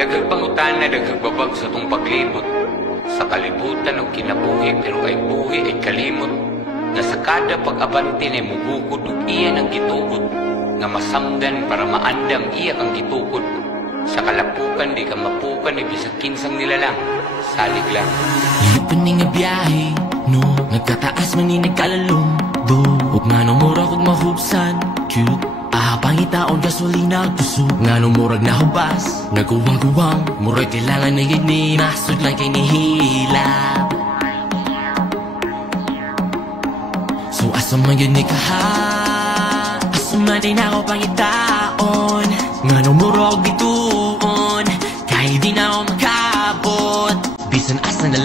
Daghang pangutana, daghang babag sa tong paglibot. Sa kalibutan o kinabuhi, pero ay buhi ay kalimot. Na sa kada pag-abante na mugukod ug iya ng gituod. Nga masamdan para maandam iya kang gitukod. Sa kalapukan, di ka mapukan, ibisag kinsang nilalang. Salig lang. Iupaning nga biyahe, no? Nagkataas man ni nagkalalong do. Ug nga no mura kog mahubsan, cute. Pangitaon gasolina gusto nga no murag nahubas. Naguwang-guwang, murag kailangan na gini. Nasod lang kay nihila. So asa man yun ni kaha, asa man din ako pangitaon. Nga no murag bituon, kahit di na ako makabot. Bisan asa na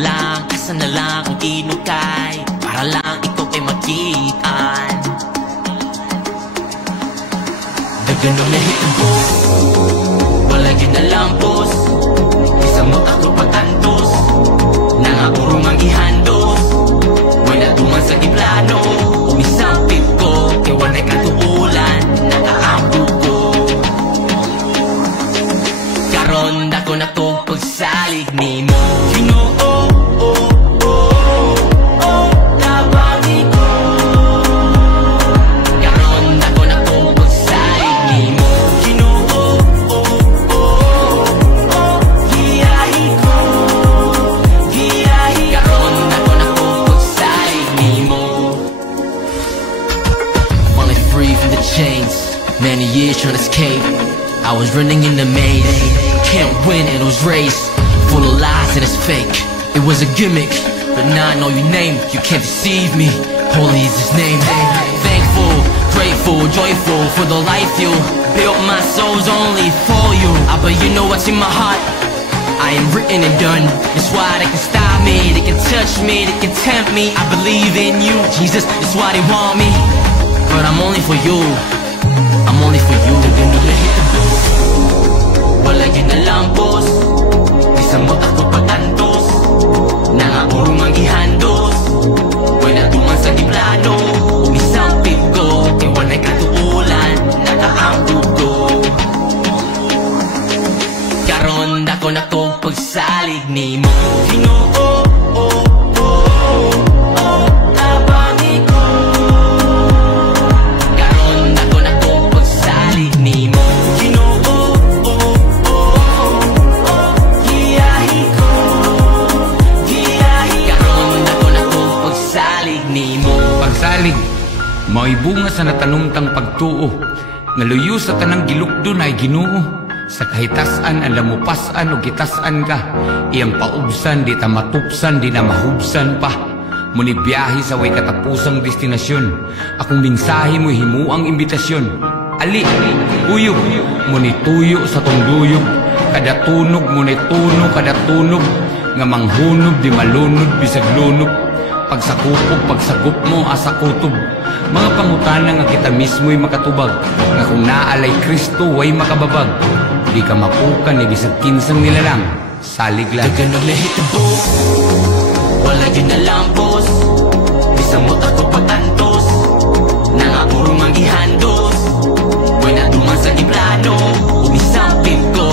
lang ang inukay, para lang ikaw kay makitaan. Daganong nahitabo, wala ginalampos. Isang mo ako pagkantos, nangapurong ang ihandos. May natuman sa giplano, umisampit ko, kaya wanay katuulan, nakaambog ko. Karon dako na to pagsalig ni mo. Ginoo, many years trying to escape. I was running in the maze, can't win in those race. Full of lies and it's fake. It was a gimmick, but now I know your name. You can't deceive me. Holy is his name. Thankful, grateful, joyful for the life you built. My soul's only for you. But you know what's in my heart? I am written and done. That's why they can stop me, they can touch me, they can tempt me. I believe in you, Jesus. That's why they want me, but I'm only for you. I'm only for you. Daganong nahitabo, wala ginalampos. Isang mo ako pagkantos, nangapurong ang ihandos. Way natuman sa giplano, umisampit ko, kaya wanay katuulan, nakaambog ko. Karon dako na ko pagsalig ni mo. Ginoo, mao'y bunga sa natanumtang pagtuo, nga luyo sa tanang gilukdo na ay Ginoo. Sa kahitasan, ang lamupasan o gitasan ka, iyang paubsan, di ta matupsan, di na mahubsan pa. Muni biyahe sa way katapusang destinasyon, akong mensahe mo'y himuang imbitasyon. Ali, uyog, muni tuyo sa tungduyog, kada tunog muni tuno, kada tunog, nga manghunob di malunod bisag lunog. Pagsakupog, pagsagup mo asa kutob. Mga pangutana nga kita mismo'y makatubag, nga kung naalay Kristo way makababag. Di ka mapukan, ibisag kinsang nilalang. Salig lang. Daganong nahitabo, wala ginalampos. Bisang mo ako pagkantos, nangapurong ang ihandos. Way natuman sa giplano, umisampit ko,